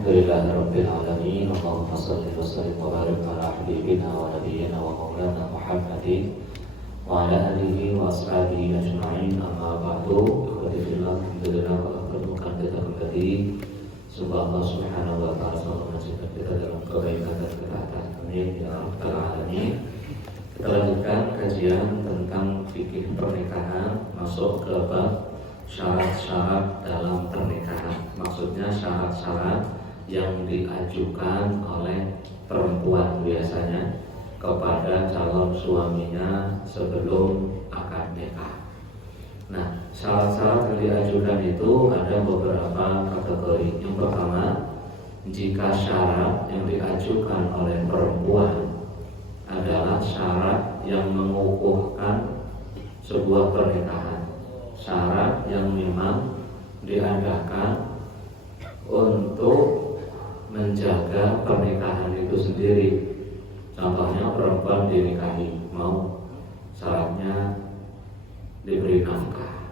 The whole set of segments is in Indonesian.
Alhamdulillahirabbil alamin. Allahumma shalli wa sallim wa barik ala habibina wa nabiyyina wa maulana Muhammadin wa ala alihi wa ashabihi ajma'in. Amma ba'du. Ikhwati fillah, alhamdulillah telah bertemukan kita kembali. Semoga Allah Subhanahu wa taala selalu menjaga kita dalam kebaikan dan ketaatan. Amin ya rabbal alamin. Kita lanjutkan kajian tentang fikih pernikahan, masuk ke bab syarat-syarat dalam pernikahan. Maksudnya syarat-syarat yang diajukan oleh perempuan biasanya kepada calon suaminya sebelum akad nikah. Nah, syarat-syarat yang diajukan itu ada beberapa kategori. Yang pertama, jika syarat yang diajukan oleh perempuan adalah syarat yang mengukuhkan sebuah pernikahan, syarat yang memang diadakan untuk menjaga pernikahan itu sendiri. Contohnya perempuan dinikahi, mau syaratnya diberi nafkah.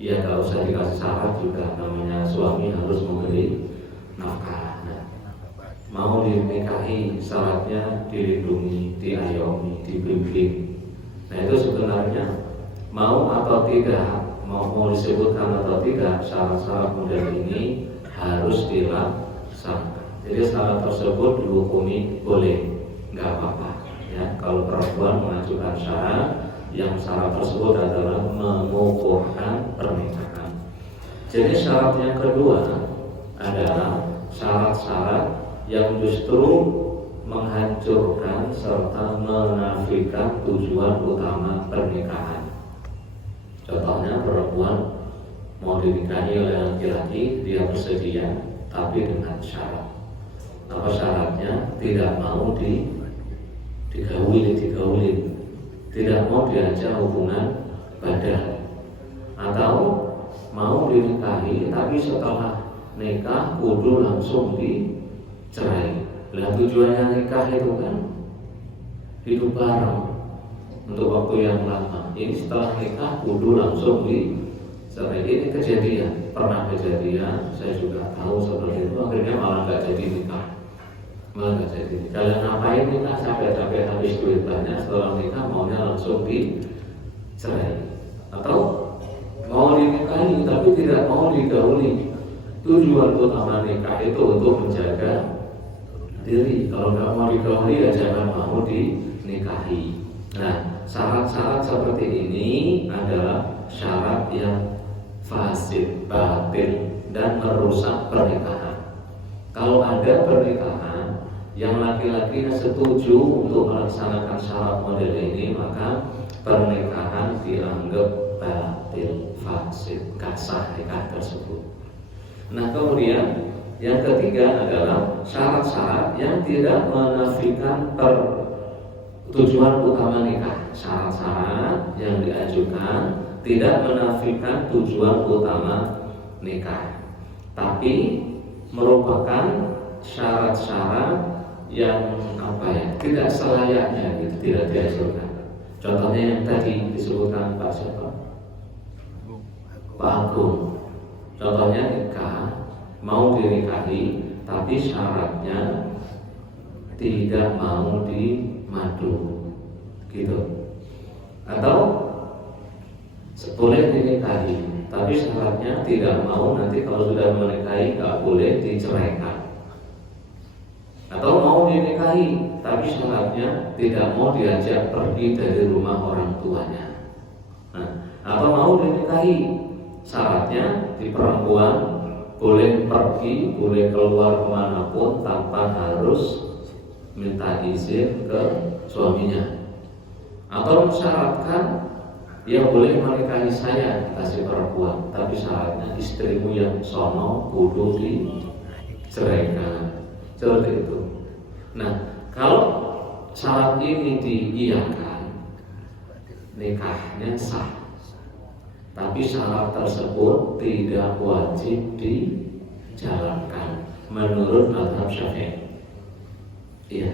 Ya gak usah dikasih syarat juga, namanya suami harus memberi nafkah. Nah, mau dinikahi syaratnya dilindungi, diayomi, dibimbing. Nah itu sebenarnya mau atau tidak, mau disebutkan atau tidak, syarat-syarat model ini harus dilaksanakan. Jadi syarat tersebut dihukumi boleh, nggak apa-apa ya. Kalau perempuan mengajukan syarat, yang syarat tersebut adalah mengukuhkan pernikahan. Jadi syarat yang kedua adalah syarat-syarat yang justru menghancurkan serta menafikan tujuan utama pernikahan. Contohnya perempuan mau dinikahi oleh laki-laki, dia bersedia, tapi dengan syarat. Apa syaratnya? Tidak mau digaulin, tidak mau diajak hubungan badan, atau mau dinikahi tapi setelah nikah kudu langsung dicerai. Nah tujuannya nikah itu kan hidup bareng untuk waktu yang lama. Ini setelah nikah kudu langsung dicerai. Ini kejadian, pernah kejadian, saya juga tahu seperti itu. Akhirnya malah nggak jadi nikah, Kalian ngapain nikah sampai habis duit banyak, setelah nikah maunya langsung dicerai. Atau mau dinikahi tapi tidak mau digauli. Tujuan utama nikah itu untuk menjaga diri. Kalau nggak mau digauli ya jangan mau dinikahi. Nah, syarat-syarat seperti ini adalah syarat yang fasid, batil, dan merusak pernikahan. Kalau ada pernikahan yang laki-laki setuju untuk melaksanakan syarat model ini, maka pernikahan dianggap batil, fasid, gak sah nikah tersebut. Nah kemudian yang ketiga adalah syarat-syarat yang tidak menafikan tujuan utama nikah. Syarat-syarat yang diajukan tidak menafikan tujuan utama nikah, tapi merupakan syarat-syarat yang tidak selayaknya gitu, tidak diajukan. Contohnya yang tadi disebutkan Pak siapa? Pak Agung. Contohnya nikah, mau dinikahi tapi syaratnya tidak mau dimadu gitu. Atau boleh dinikahi tapi syaratnya tidak mau nanti kalau sudah menikahi nggak boleh diceraikan. Atau mau dinikahi tapi syaratnya tidak mau diajak pergi dari rumah orang tuanya. Nah, atau mau dinikahi syaratnya di perempuan boleh pergi, boleh keluar kemanapun tanpa harus minta izin ke suaminya. Atau mensyaratkan dia boleh menikahi saya, kasih perempuan, tapi syaratnya istrimu yang sono kudu diceraikan. Seperti itu. Nah, kalau syarat ini diiyakan, nikahnya sah. Tapi syarat tersebut tidak wajib dijalankan menurut mazhab Syafi'i. Iya.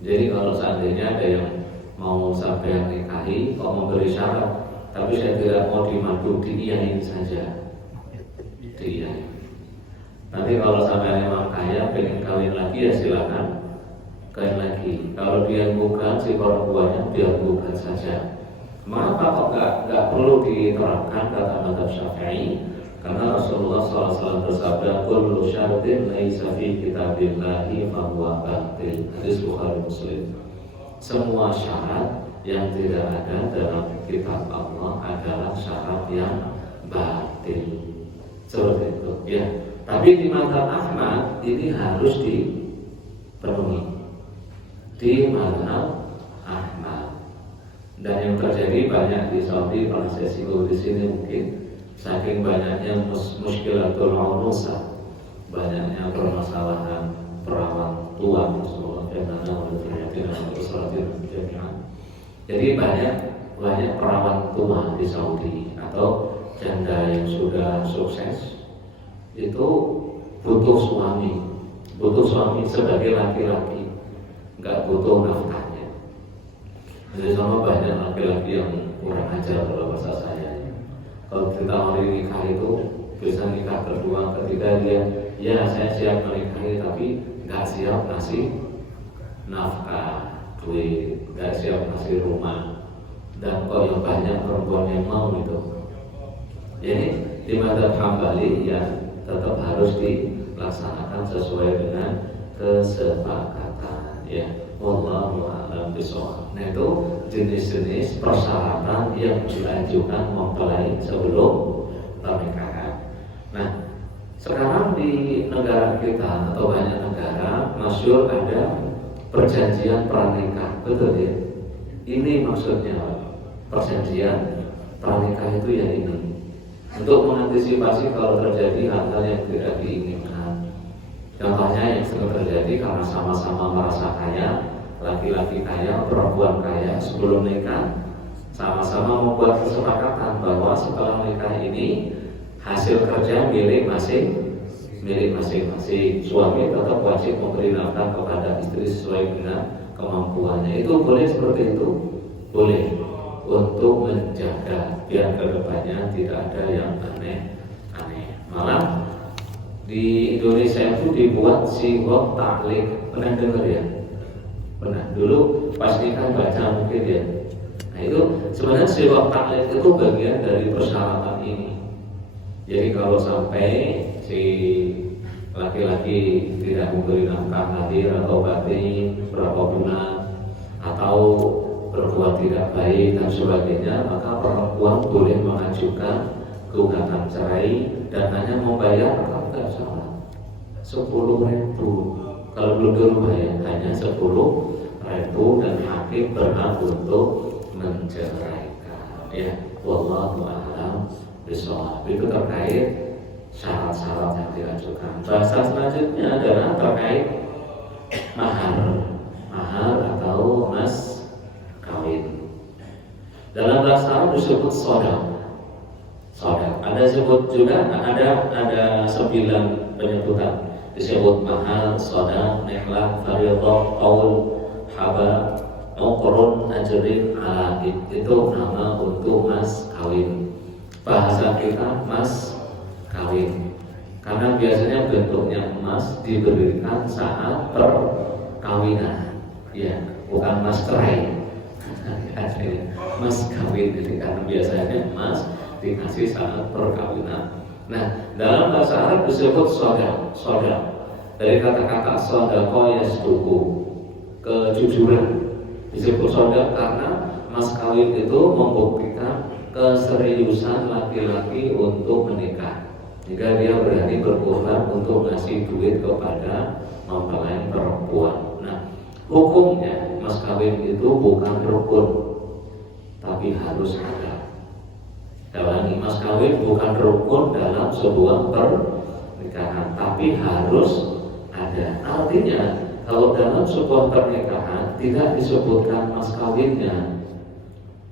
Jadi kalau seandainya ada yang mau sampai nikahi, kok memberi syarat, tapi saya tidak mau dimadu, diiyain saja. Diiyain. Nanti kalau sampai memang kaya pengen kawin lagi ya silakan kawin lagi. Kalau dia bukan si perempuannya dia bukan saja. Mengapa kok nggak perlu diterapkan kata mazhab Syafi'i? Karena Rasulullah SAW bersabda, "Kullu syartin laisa fi kitabillahi fa huwa batil." Hadis Bukhari Muslim. Semua syarat yang tidak ada dalam kitab Allah adalah syarat yang batil. Seperti itu, ya. Tapi di mazhab Ahmad ini harus dipenuhi. Di mazhab Ahmad. Dan yang terjadi banyak di Saudi, kalau saya singgung di sini mungkin saking banyaknya muskilatul unusa, banyaknya permasalahan perawan tua, jadi banyak perawan tua di Saudi atau janda yang sudah sukses itu butuh suami sebagai laki-laki, nggak butuh nafkahnya. Jadi sama banyak laki-laki yang kurang ajar kalau bahasa saya. Kalau kita mau nikah itu bisa nikah kedua, ketiga dia, ya saya siap menikahi tapi nggak siap ngasih nafkah, duit, nggak siap ngasih rumah. Dan kok yang banyak perempuan yang mau itu. Jadi di mazhab Hambali ya tetap harus dilaksanakan sesuai dengan kesepakatan, ya. Wallahu a'lam bishawab. Nah itu jenis-jenis persyaratan yang diajukan mempelai sebelum pernikahan. Nah sekarang di negara kita atau banyak negara masyhur ada perjanjian pranikah, betul ya? Ini maksudnya perjanjian pranikah itu ya ini untuk mengantisipasi kalau terjadi hal-hal yang tidak diinginkan. Contohnya yang sering terjadi karena sama-sama merasa kaya, laki-laki kaya, perempuan kaya, sebelum nikah sama-sama membuat kesepakatan bahwa setelah nikah ini hasil kerja milik masing-masing. Suami tetap wajib memberi nafkah kepada istri sesuai dengan kemampuannya. Itu boleh seperti itu? Boleh. Untuk menjaga biar kedepannya tidak ada yang aneh-aneh. Malah di Indonesia itu dibuat sighah taklik. Pernah dengar ya? Pernah. Dulu pas nikah baca mungkin ya. Nah itu sebenarnya sighah taklik itu bagian dari persyaratan ini. Jadi kalau sampai si laki-laki tidak memberi nafkah lahir atau batin berapa bulan atau berbuat tidak baik dan sebagainya, maka perempuan boleh mengajukan gugatan cerai dan hanya membayar nggak salah 10.000. Kalau belum dulu bayar hanya 10.000 dan hakim berhak untuk menceraikan. Ya, wallahu a'lam bishawab. Itu terkait syarat-syarat yang diajukan. Bahasa selanjutnya adalah terkait mahar atau mas kawin. Dalam bahasa Arab disebut sodak. Ada disebut juga ada 9 penyebutan. Disebut mahar, sodak, nihlah, fardhah, qaul, haba, uqrun, ajrin, alaid. Itu nama untuk mas kawin. Bahasa kita mas kawin. Karena biasanya bentuknya emas diberikan saat perkawinan. Ya, bukan mas cerai. Mas kawin, jadi karena biasanya emas dikasih saat perkawinan. Nah, dalam bahasa Arab disebut sodak. Dari kata-kata sodaqah yasduqu, kejujuran. Disebut sodak karena mas kawin itu membuktikan keseriusan laki-laki untuk menikah. Jika dia berani berkorban untuk ngasih duit kepada mempelai perempuan. Nah, hukumnya mas kawin itu bukan rukun, tapi harus ada. Dalam mas kawin bukan rukun dalam sebuah pernikahan, tapi harus ada. Artinya kalau dalam sebuah pernikahan tidak disebutkan mas kawinnya,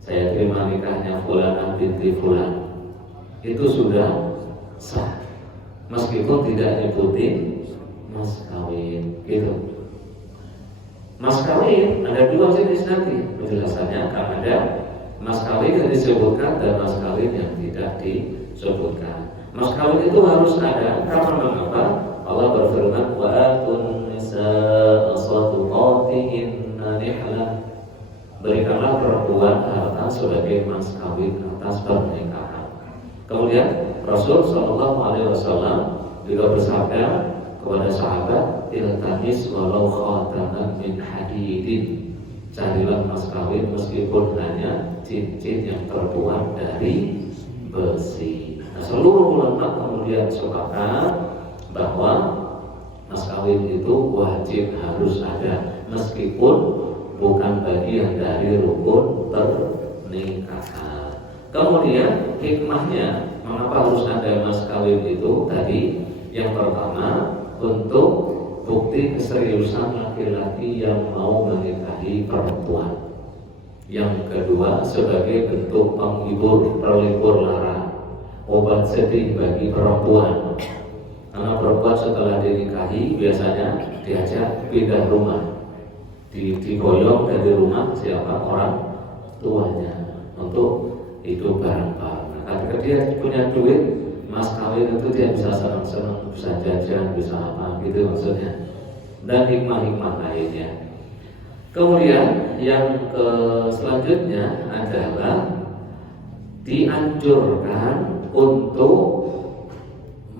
saya terima nikahnya fulanah binti fulan, itu sudah sah, meskipun tidak nyebutin mas kawin gitu. Mas kawin ada 2 jenis nanti penjelasannya, akan ada mas kawin yang disebutkan dan mas kawin yang tidak disebutkan. Mas kawin itu harus ada. Karena mengapa? Allah berfirman, wa atun nisaa sadaqatihinna nihlah. Berikanlah perempuan harta sebagai mas kawin atas pernikahan. Kemudian Rasul Shallallahu Alaihi Wasallam juga bersabda kepada sahabat, iltamis walau khataman min hadidin. Carilah mas kawin meskipun hanya cincin yang terbuat dari besi. Nah, seluruh ulama kemudian sepakat bahwa mas kawin itu wajib harus ada meskipun bukan bagian dari rukun pernikahan. Kemudian hikmahnya mengapa harus ada mas kawin itu tadi, yang pertama untuk bukti keseriusan laki-laki yang mau menikahi perempuan. Yang kedua sebagai bentuk penghibur, pelipur lara, obat sedih bagi perempuan. Karena perempuan setelah dinikahi biasanya diajak pindah rumah, diboyong dari rumah siapa? Orang tuanya untuk hidup bareng-bareng. Nah, ketika dia punya duit, mas kawin itu dia bisa senang-senang, bisa jajan, bisa apa gitu maksudnya, dan hikmah-hikmah lainnya. Kemudian yang selanjutnya adalah dianjurkan untuk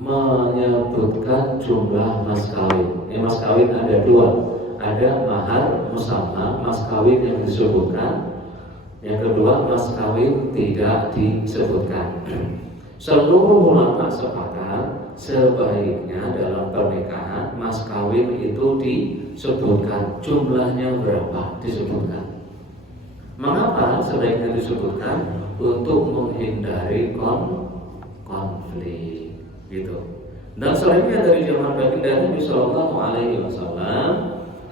menyebutkan jumlah mas kawin. Mas kawin ada dua, ada mahar musamma, mas kawin yang disebutkan. Yang kedua, mas kawin tidak disebutkan. Seluruh ulama sepakat sebaiknya dalam pernikahan mas kawin itu disebutkan. Jumlahnya berapa disebutkan. Mengapa sebaiknya disebutkan? Untuk menghindari konflik gitu. Dan selanjutnya dari zaman baginda Nabi Sallallahu Alaihi Wasallam,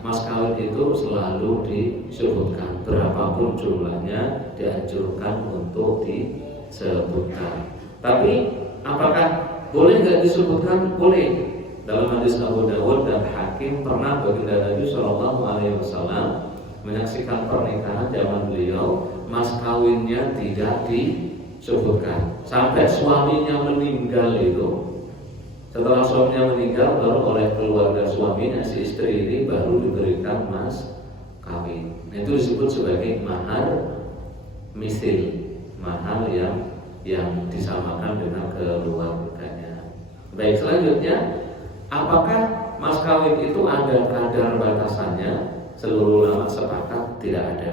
mas kawin itu selalu disebutkan. Berapapun jumlahnya dianjurkan untuk disebutkan. Tapi apakah boleh nggak disebutkan? Boleh. Dalam hadis Abu Dawud dan Hakim pernah baginda Nabi Shallallahu Alaihi Wasallam menyaksikan pernikahan zaman beliau, mas kawinnya tidak disebutkan sampai suaminya meninggal itu. Setelah suaminya meninggal, baru oleh keluarga suaminya, si istri ini baru diberikan mas kawin. Itu disebut sebagai mahar misil, mahar yang disamakan dengan keluarganya. Baik, selanjutnya, apakah mas kawin itu ada kadar batasannya? Seluruh ulama sepakat tidak ada.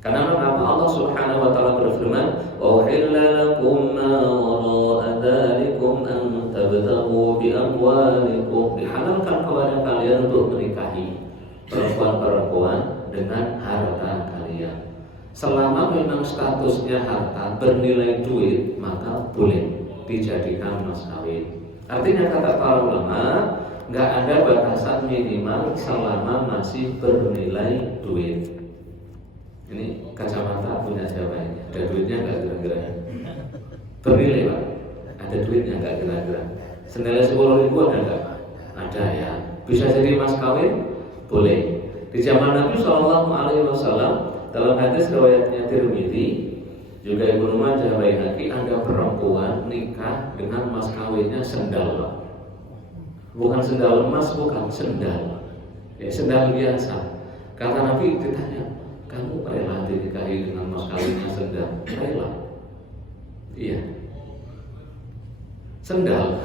Karena mengapa Allah Subhanahu wa taala berfirman, "Wa uhilla lakum ma wara'a dzalikum an tabtaghu bi amwalikum." Dihalalkan kepada kalian untuk menikahi perempuan-perempuan dengan harta kalian. Selama memang statusnya harta bernilai duit, maka boleh dijadikan mas kawin. Artinya kata para ulama, nggak ada batasan minimal selama masih bernilai duit. Ini kacamata punya siapa ini? Ada duitnya nggak kira-kira? Bernilai Pak? Ada duitnya nggak kira-kira? Senilai 10.000 ada nggak? Ada ya. Bisa jadi mas kawin? Boleh. Di zaman Nabi Shallallahu Alaihi Wasallam dalam hadis riwayatnya Tirmidzi, juga Ibnu Majah, Baihaqi, ada perempuan nikah dengan mas kawinnya sendal Pak. Bukan sendal emas, bukan sendal. Ya, sendal biasa. Kata Nabi, ditanya, kamu rela dinikahi dengan mas kawinnya sendal? Rela. Iya. Sendal.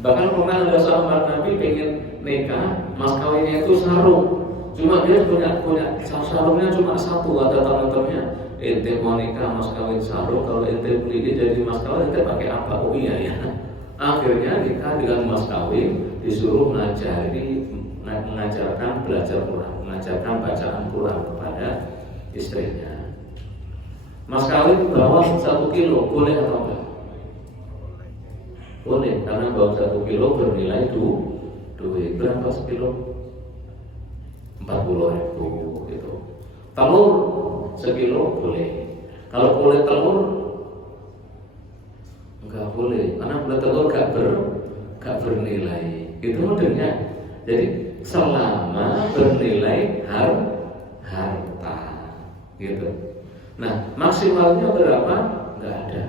Bahkan pernah ada sahabat Nabi pengen nikah, mas kawinnya itu sarung. Cuma dia punya sarungnya cuma satu, ada teman-temannya. Ente mau nikah mas kawin sarung, kalau ente beli jadi mas kawin, ente pakai apa? Oh iya ya. Akhirnya nikah dengan mas kawin, disuruh mengajarkan belajar Quran, mengajarkan bacaan Quran kepada istrinya. Mas kawin bawa 1 kilo, boleh atau enggak? Boleh, karena bawa 1 kilo bernilai duit. Berapa sekilo? 40.000 gitu. Telur sekilo boleh. Kalau kulit telur enggak boleh, karena kulit telur enggak bernilai. Itu modelnya. Jadi selama bernilai harta gitu. Nah, maksimalnya berapa? Enggak ada.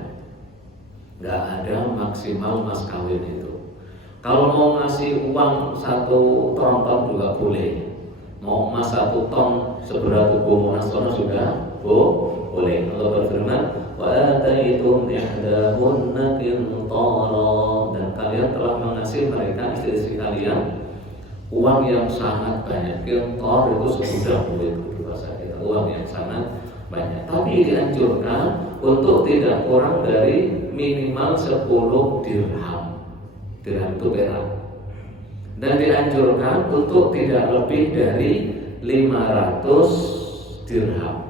nggak ada maksimal mas kawin itu. Kalau mau ngasih uang 1 tronton juga boleh. Mau emas 1 ton seberat tubuh Monastono juga boleh. Allah berfirman, wa ataitum ihdahunna qintara, dan kalian telah mengasih mereka istri-istri kalian uang yang sangat banyak. Qintar itu sebudah duit di bahasa kita, uang yang sangat banyak. Tapi dianjurkan untuk tidak kurang dari minimal 10 dirham. Dirham itu perak. Dan dianjurkan untuk tidak lebih dari 500 dirham.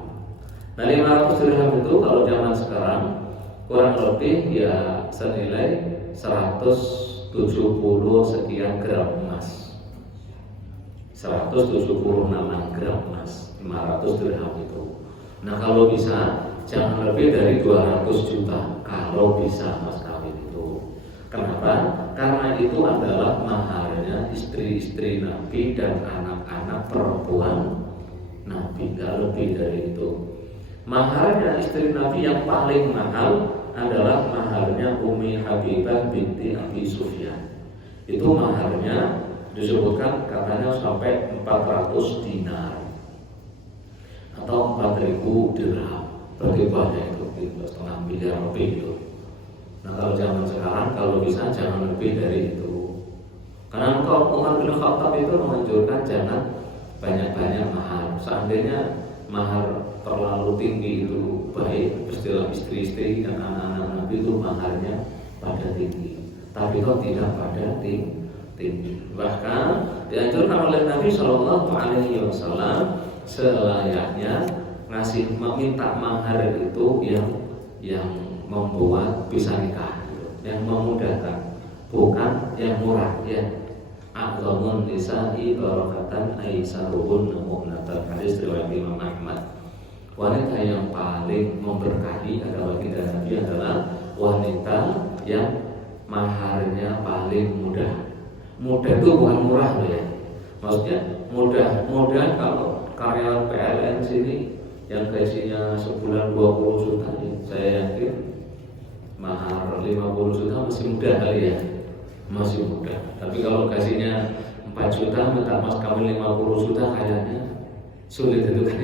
Nah, 500 dirham itu kalau zaman sekarang kurang lebih ya senilai 170 sekian gram emas. 176 gram emas, 500 dirham itu. Nah, kalau bisa jangan lebih dari 200 juta kalau bisa mas kawin itu. Kenapa? Karena itu adalah maharnya istri-istri Nabi dan anak-anak perempuan Nabi, nggak lebih dari itu. Maharnya istri Nabi yang paling mahal adalah maharnya Ummi Habibah binti Abi Sufyan. Itu maharnya disebutkan katanya sampai 400 dinar atau 4.000 dirham. Berarti banyak itu, 2,5 miliar lebih itu. Nah, kalau zaman sekarang kalau bisa jangan lebih dari itu. Karena kalau Umar bin Khattab itu menganjurkan jangan banyak-banyak mahar. Seandainya mahar terlalu tinggi itu baik, istilah istri-istri dan anak-anak Nabi itu maharnya pada tinggi. Tapi kok tidak pada tinggi. Bahkan dianjurkan oleh Nabi Shallallahu Alaihi Wasallam selayaknya ngasih meminta mahar itu yang membuat bisa nikah, yang memudahkan, bukan yang murah ya. A'dhamun nisa'i barakatan aisaruhun mu'natan, hadis riwayat Imam Ahmad. Wanita yang paling memberkahi adalah wanita Nabi adalah wanita yang maharnya paling mudah. Mudah itu bukan murah loh ya. Maksudnya mudah kalau karyawan PLN sini yang gajinya sebulan 20 juta ya, saya yakin mahar 50 juta masih mudah kali ya. Masih mudah. Tapi kalau gajinya 4 juta minta mas kawin 50 juta kayaknya sulit itu kan.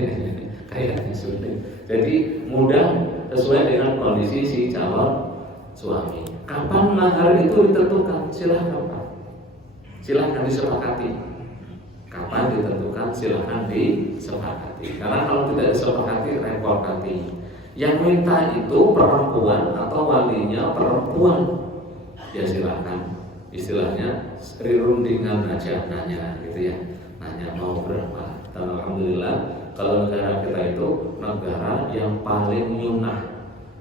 Kayaknya sulit. Jadi mudah sesuai dengan kondisi si calon suami. Kapan mahar itu ditentukan? Silahkan disepakati. Kapan ditentukan? Silahkan disepakati. Karena kalau tidak disepakati repot nanti. Yang minta itu perempuan atau walinya perempuan, ya silahkan. Istilahnya rirundingan aja nanya gitu ya. Nanya mau berapa. Dan alhamdulillah kalau negara kita itu negara yang paling nyunah,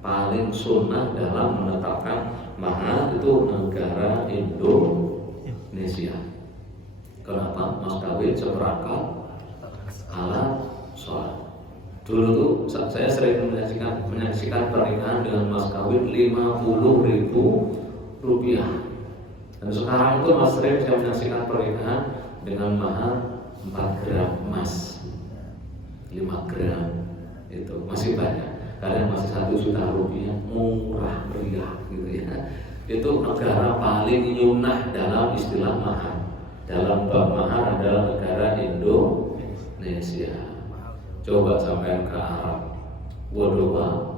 paling sunnah dalam menetapkan mahar itu negara Indonesia. Kenapa? Mas kawin seperangkat alat sholat. Dulu tuh saya sering menyaksikan pernikahan dengan mas kawin 50.000 rupiah. Dan sekarang itu mas sering saya menyaksikan pernikahan dengan mahar 4 gram emas, 5 gram itu masih banyak. Kadang masih 1 juta rupiah, murah meriah gitu ya. Itu negara paling nyunah dalam istilah mahar. Dalam bab mahar adalah negara Indonesia. Coba sampai ke Arab, waduh,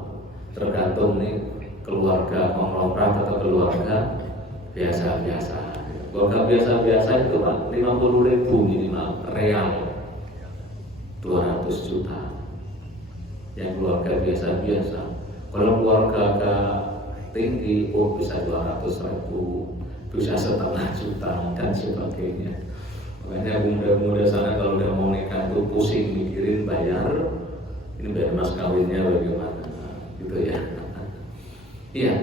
tergantung nih keluarga konglomerat atau keluarga biasa-biasa. Keluarga biasa-biasa itu kan 50.000 minimal real, 200 juta. Yang keluarga biasa-biasa. Kalau keluarga tinggi, bisa 200.000, bisa 1,5 juta dan sebagainya. Makanya muda-muda sana kalau udah mau nikah tuh pusing mikirin bayar mas kawinnya bagaimana, gitu ya. Iya.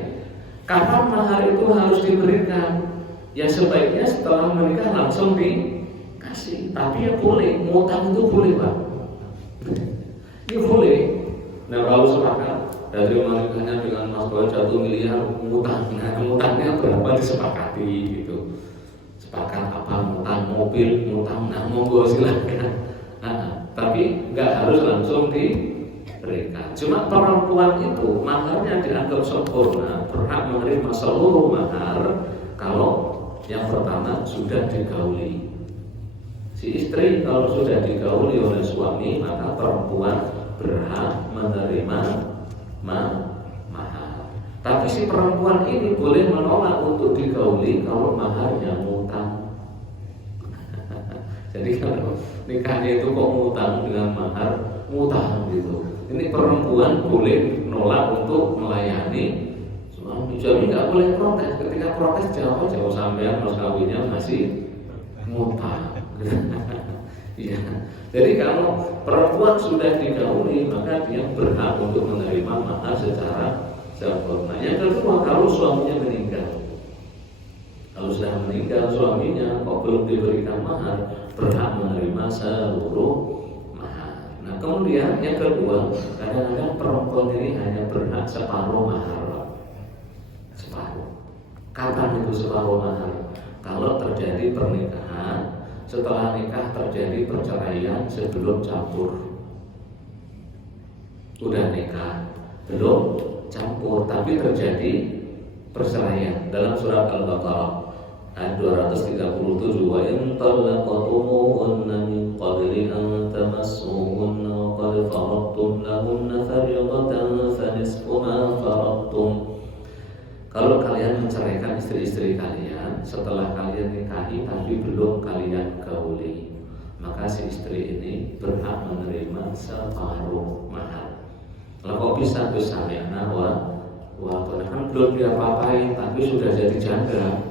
Kapan mahar itu harus diberikan? Ya sebaiknya setelah menikah langsung dikasih. Tapi ya boleh, ngutang itu boleh Pak. Ya boleh. Nah kalau sepakat dari menikahnya dengan mas kawin 1 miliar ngutangnya berapa disepakati gitu. Sepakat apa, ngutang mobil, ngutang monggo silahkan. Tapi nggak harus langsung berikan. Cuma perempuan itu maharnya dianggap sempurna, berhak menerima seluruh mahar kalau yang pertama sudah digauli. Si istri kalau sudah digauli oleh suami, maka perempuan berhak menerima mahar. Tapi si perempuan ini boleh menolak untuk digauli kalau maharnya ngutang. Jadi kalau nikahnya itu kok ngutang dengan mahar, ngutang gitu. Ini perempuan boleh nolak untuk melayani suami. Suami nggak boleh protes. Ketika protes jauh sampean mas kawinnya masih ngutang. Iya. Jadi kalau perempuan sudah digauli, maka dia berhak untuk menerima mahar secara sempurna. Yang kedua, kalau suaminya meninggal, kalau sudah meninggal suaminya kok belum diberikan mahar, berhak menerima seluruh. Nah kemudian yang kedua, kadang-kadang perempuan ini hanya berhak separuh mahar. Separuh. Kapan itu separuh mahar? Kalau terjadi pernikahan, setelah nikah terjadi perceraian sebelum campur. Udah nikah, belum campur, tapi terjadi perceraian. Dalam surat Al-Baqarah ayat 237, wa in talaqtumuhunna min qabli an tamassuhunna wa qad faradtum lahunna fariidatan fa nisfu ma faradtum. Kalau kalian menceraikan istri-istri kalian setelah kalian nikahi tapi belum kalian gauli, maka si istri ini berhak menerima separuh mahar. Kalau kok bisa ya, wah kan belum diapa-apain tapi sudah jadi janda.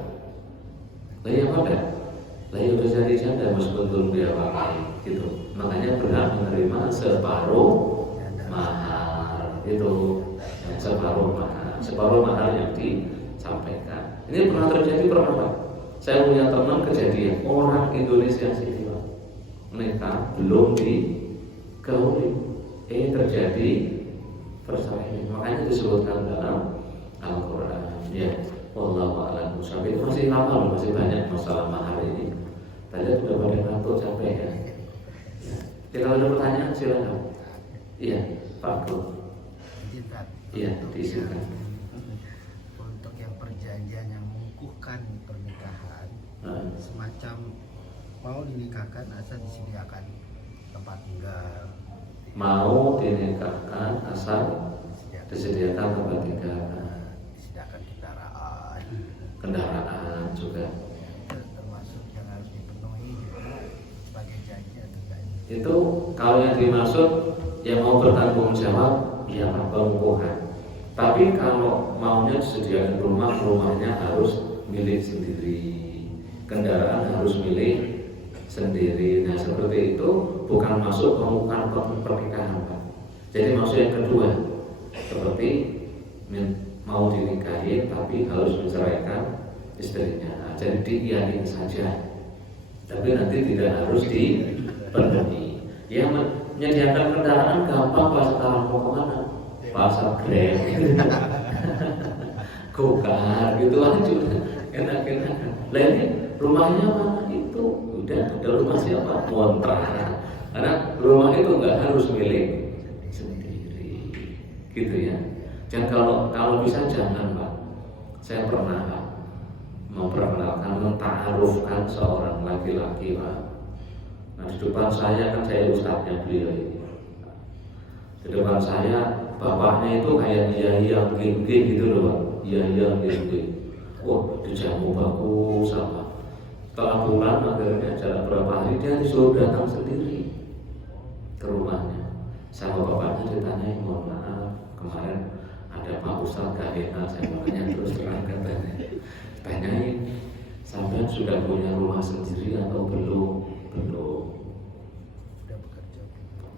Lah ya pada, lah ya udah jadi janda meskipun belum diapa-apain gitu. Makanya berhak menerima separuh mahar itu, separuh mahar yang disampaikan. Ini pernah terjadi Pak? Saya punya teman kejadian orang Indonesia sih nikah belum digauli, terjadi perceraian. Makanya disebutkan dalam Al-Quran. Ya. Wallahu a'lam bishawab. Itu masih lama loh, masih banyak masalah mahar ini. Tadi sudah pada ngantuk capek ya. Kalau ada pertanyaan silakan. Iya, Pak Bro. Iya, diizinkan. Untuk yang perjanjian yang mengukuhkan pernikahan, semacam mau dinikahkan asal disediakan tempat tinggal. Mau dinikahkan asal disediakan tempat tinggal. Kendaraan juga termasuk yang harus dipenuhi sebagai janji atau janji. Itu kalau yang dimaksud yang mau bertanggung jawab ya pengukuhan. Tapi kalau maunya disediakan rumah, rumahnya harus milik sendiri, kendaraan harus milik sendiri. Nah seperti itu bukan masuk pengukuhan pernikahan Pak. Jadi maksud yang kedua seperti mau dinikahi tapi harus menceraikan istrinya. Nah, jadi diiyain saja, tapi nanti tidak harus dipenuhi. Yang menyediakan kendaraan gampang Pak sekarang, mau kemana? Pasar Grab, Gokar gitu aja, enak-enak. Lah ini rumahnya mana itu? Udah ada rumah siapa? Kontrak. Karena rumah itu nggak harus milik sendiri, gitu ya. Dan kalau bisa jangan Pak. Saya pernah Pak memperkenalkan, menta'arufkan seorang laki-laki Pak. Nah di depan saya kan saya ustadznya beliau ini. Di depan saya bapaknya itu kayak yang gede gitu loh Pak. Yang gede. Wah dijamu bagus apa. Setelah pulang akhirnya jalan berapa hari dia disuruh datang sendiri ke rumahnya. Sama bapaknya ditanya, mohon maaf kemarin ada Pak Ustadz gak enak, saya makanya terus terang katanya tanyain sampai sudah punya rumah sendiri atau belum.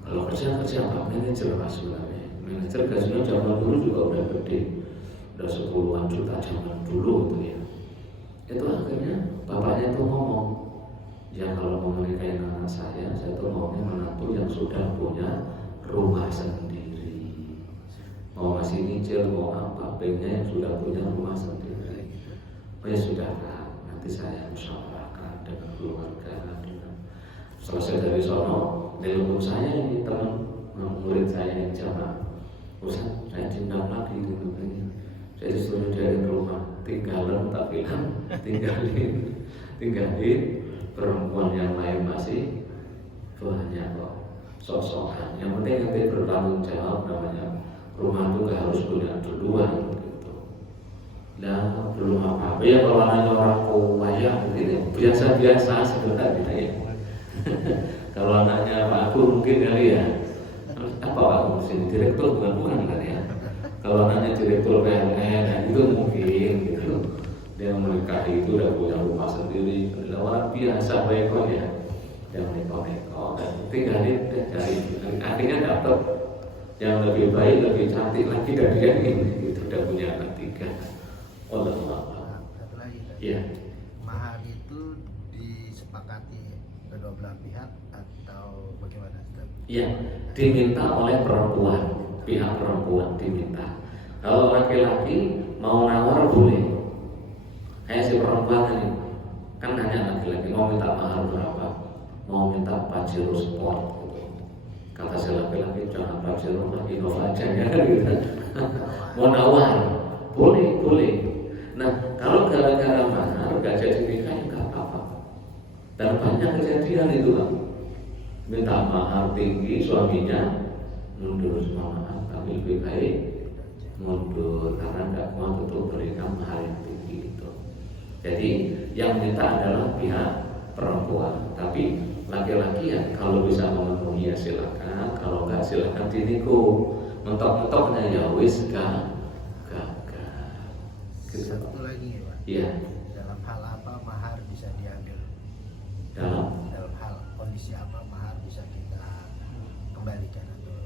Kalau kerja Pak manajer Pak sebenarnya. Manajer gajinya zaman dulu juga udah gede, udah 10-an juta zaman dulu itu ya. Itu akhirnya bapaknya tuh ngomong, ya kalau mau menikahi anak saya tuh maunya menantu yang sudah punya rumah sendiri. Mau masih nyicil, mau apa, pengennya yang sudah punya rumah sendiri. Oh ya sudah Pak, nanti saya musyawarahkan dengan keluarga. Selesai dari sono, nelpon saya ini teman murid saya yang jamaah, Ustaz, saya cinta lagi gitu. Saya disuruh dari rumah, tinggalin tak bilang, tinggalin perempuan yang lain masih banyak kok, sosokan. Yang penting nanti bertanggung jawab namanya. Rumah itu gak harus punya duluan gitu. Nah, belum apa-apa ya kalau nanya orang kaya gitu, biasa-biasa sebenarnya ya. Kalau anaknya Pak Agung mungkin kali ya, apa Pak Agung sini direktur bukan kan ya. Kalau anaknya direktur PLN itu mungkin gitu. Dia menikahi itu udah punya rumah sendiri, orang biasa baik-baik ya, yang neko-neko dan tinggalin dari akhirnya dapat yang lebih baik, lebih cantik lagi dari yang ini, itu udah punya anak 3. Allah. Satu lagi kan? Iya. Mahar itu disepakati kedua belah pihak atau bagaimana? Iya, diminta oleh perempuan, pihak perempuan diminta. Kalau laki-laki mau nawar boleh. Kayak si perempuan ini kan nanya laki-laki mau minta mahar berapa, mau minta Pajero Sport gitu. Kata si laki-laki jangan Pajero lagi Innova aja ya gitu. Mau nawar boleh. Nah kalau gara-gara mahar gak jadi nikah ya gak apa-apa. Dan banyak kejadian itu kan, minta mahar tinggi suaminya mundur, maaf kami lebih baik mundur karena gak mau tutup berikan mahar yang tinggi itu. Jadi yang minta adalah pihak perempuan, tapi laki-laki ya kalau bisa memenuhi ya silakan, kalau enggak silakan dinego. Mentok-mentoknya ya wis gak. Satu lagi ya Pak. Iya. Dalam hal apa mahar bisa diambil? Dalam hal kondisi apa mahar bisa kita kembalikan atau?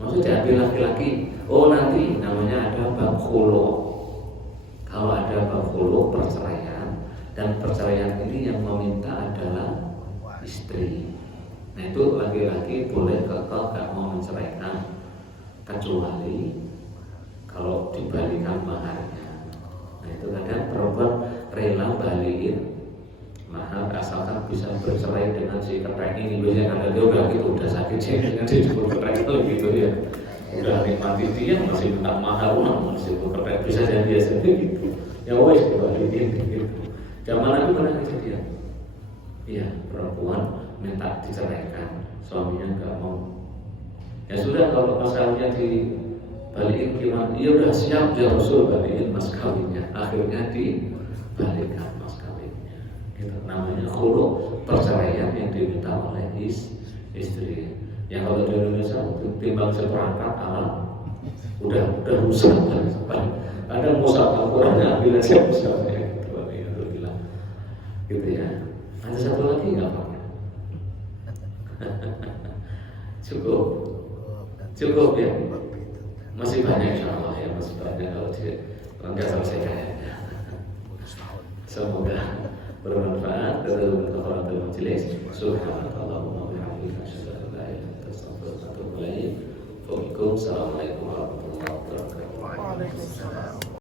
maksudnya diambil laki-laki. Oh nanti namanya ada bab khulu. Kalau ada bab khulu perceraian, dan perceraian ini yang meminta adalah istri. Nah itu laki-laki boleh kekal gak mau menceraikan, kecuali kalau dibalikan maharnya. Nah itu kadang perempuan rela balikin mahar asalkan bisa bercerai dengan si ketek ini. Biasanya kadang dia udah gitu, udah sakit jadinya dia jemput ketek gitu ya. Udah nikmati dia masih minta mahar, masih ketek bisa jadi biasa gitu. Ya wes dibalikin gitu. Zaman itu pernah kejadian. Iya, perempuan minta diceraikan, suaminya nggak mau. Ya sudah kalau masalahnya dibalikin gimana? Iya udah siap dia Rasul balikin mas kawinnya. Akhirnya dibalikan mas kawinnya. Gitu. Namanya khulu, perceraian yang diminta oleh istri. Yang kalau di Indonesia timbang seperangkat alam udah rusak kan. Ada mushaf Al-Qur'annya ambil aja mushafnya gitu ya. Ada satu lagi nggak Pak? Cukup ya. Masih banyak insya Allah ya, masih banyak kalau nggak selesai kayaknya. Semoga bermanfaat. Kita berkafaratul majelis. Subhanallah.